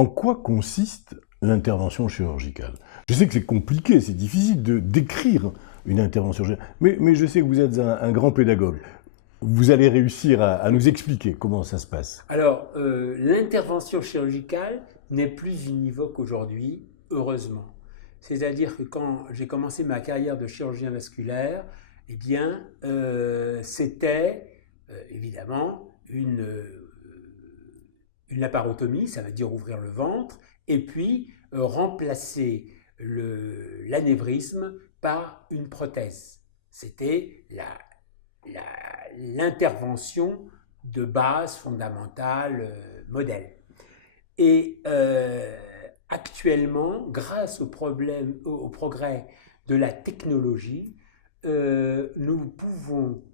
En quoi consiste l'intervention chirurgicale? Je sais que c'est compliqué, c'est difficile de décrire une intervention chirurgicale, mais je sais que vous êtes un grand pédagogue. Vous allez réussir à nous expliquer comment ça se passe. Alors, l'intervention chirurgicale n'est plus univoque aujourd'hui, heureusement. C'est-à-dire que quand j'ai commencé ma carrière de chirurgien vasculaire, eh bien, c'était évidemment une laparotomie, ça veut dire ouvrir le ventre, et puis remplacer l'anévrisme par une prothèse. C'était l'intervention de base fondamentale modèle. Et actuellement, grâce au progrès de la technologie, nous pouvons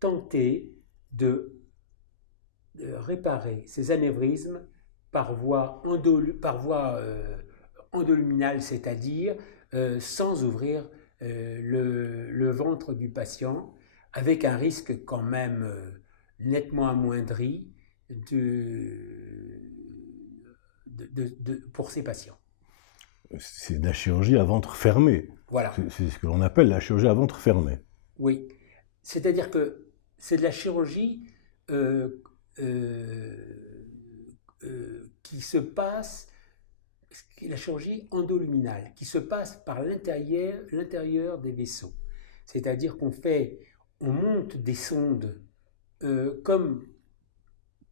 tenter de réparer ces anévrismes par voie endoluminale, c'est-à-dire sans ouvrir le ventre du patient, avec un risque quand même nettement amoindri pour ces patients. C'est de la chirurgie à ventre fermé. Voilà. C'est ce que l'on appelle la chirurgie à ventre fermé. Oui, c'est-à-dire que c'est de la chirurgie qui se passe, la chirurgie endoluminale, qui se passe par l'intérieur des vaisseaux. C'est-à-dire on monte des sondes, comme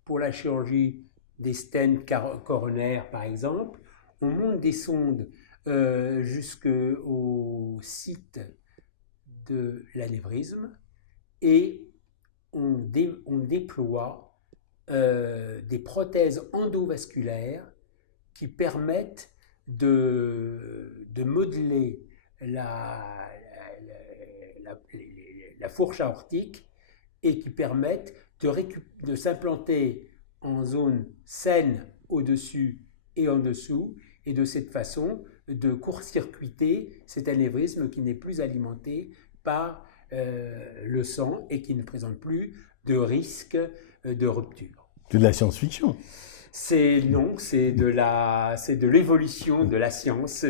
pour la chirurgie des stents coronaires par exemple, on monte des sondes jusqu'au site de l'anévrisme et on déploie des prothèses endovasculaires qui permettent de modeler la fourche aortique et qui permettent de s'implanter en zone saine au-dessus et en dessous, et de cette façon de court-circuiter cet anévrisme qui n'est plus alimenté par le sang et qui ne présente plus de risque de rupture. C'est de la science-fiction. C'est de l'évolution de la science,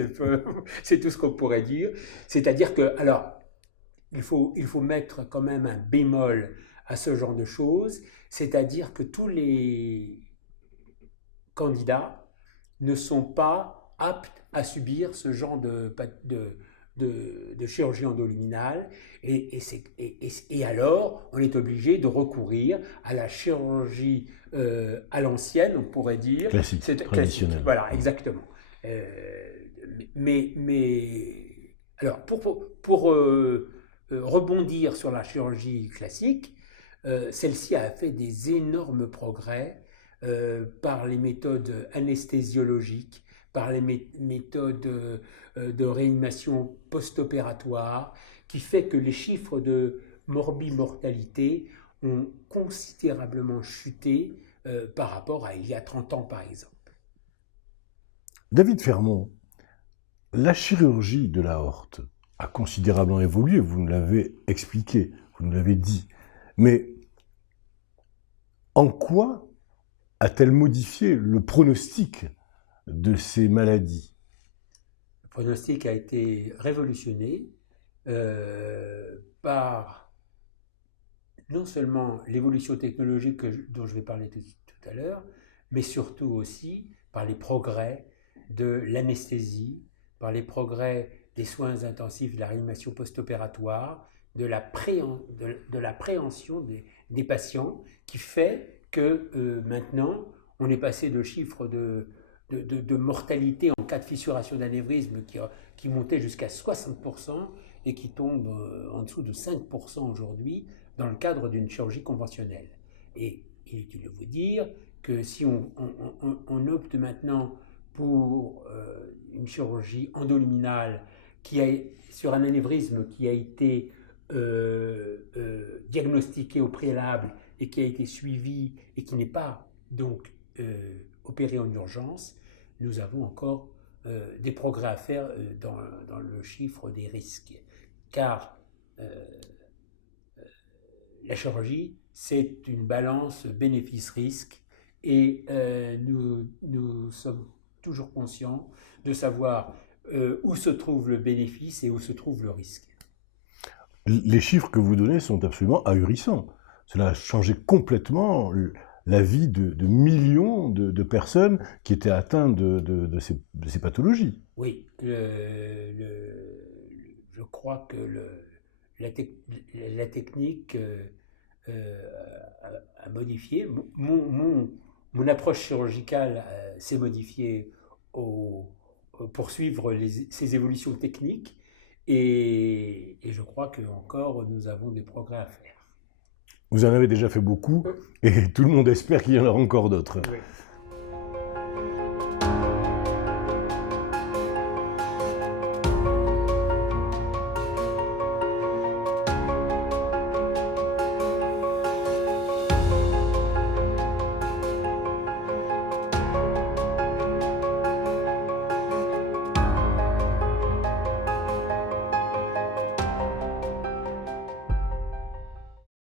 c'est tout ce qu'on pourrait dire. C'est-à-dire que, alors, il faut mettre quand même un bémol à ce genre de choses, c'est-à-dire que tous les candidats ne sont pas aptes à subir ce genre de chirurgie endoluminale et alors on est obligé de recourir à la chirurgie à l'ancienne, on pourrait dire. Classique, traditionnelle. Voilà, exactement. Alors pour rebondir sur la chirurgie classique, celle-ci a fait des énormes progrès par les méthodes anesthésiologiques, par les méthodes de réanimation post-opératoire, qui fait que les chiffres de morbimortalité ont considérablement chuté par rapport à il y a 30 ans, par exemple. David Fermont, la chirurgie de l'aorte a considérablement évolué, vous nous l'avez expliqué, vous nous l'avez dit, mais en quoi a-t-elle modifié le pronostic de ces maladies? Le pronostic a été révolutionné par non seulement l'évolution technologique dont je vais parler tout à l'heure, mais surtout aussi par les progrès de l'anesthésie, par les progrès des soins intensifs, de la réanimation post-opératoire, de la préhension des patients, qui fait que maintenant, on est passé de chiffres de mortalité en cas de fissuration d'anévrisme qui montait jusqu'à 60% et qui tombe en dessous de 5% aujourd'hui dans le cadre d'une chirurgie conventionnelle. Et inutile de vous dire que si on opte maintenant pour une chirurgie endoluminale sur un anévrisme qui a été diagnostiqué au préalable et qui a été suivi et qui n'est pas donc opéré en urgence, nous avons encore des progrès à faire dans le chiffre des risques. Car la chirurgie, c'est une balance bénéfice-risque Et nous sommes toujours conscients de savoir où se trouve le bénéfice et où se trouve le risque. Les chiffres que vous donnez sont absolument ahurissants. Cela a changé complètement la vie de millions de personnes qui étaient atteintes de ces pathologies. Oui, je crois que la technique a modifié. Mon approche chirurgicale s'est modifiée pour suivre ces évolutions techniques et je crois qu'encore nous avons des progrès à faire. Vous en avez déjà fait beaucoup et tout le monde espère qu'il y en aura encore d'autres. Oui.